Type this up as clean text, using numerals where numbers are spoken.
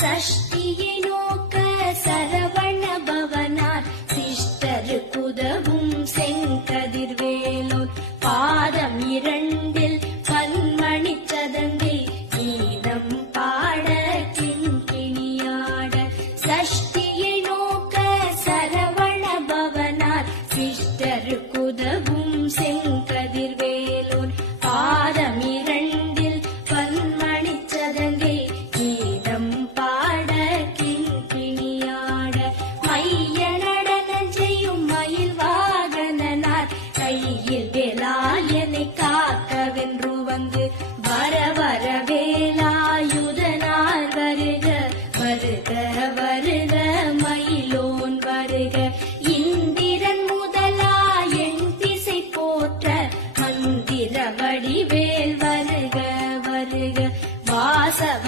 சஷ்டியை நோக்க சரவண பவனார் சிஷ்டருக்குதவும் செங்கதிர்வேலோன் பாதம் 2 பன்மணி சதங்கை கீதம் பாட கிண்கிணியாட. சஷ்டியை நோக்க சரவண பவனார் சிஷ்டருக்குதவும் செங்கதிர்வேலோன் பாதம் 2 பன்மணி சதங்கை கீதம் பாட கிண்கிணியாட. மைய நடனம் செய்யும் மயில் வாகனனார் கையில் வேலாயனை காக்கவென்று வந்து வர வர வேலாயுதனார் வருக வருக வருக மயிலோன் வருக. இந்திரன் முதலா என் திசை போற்ற மந்திர வடிவேல் வருக வருக வாசவ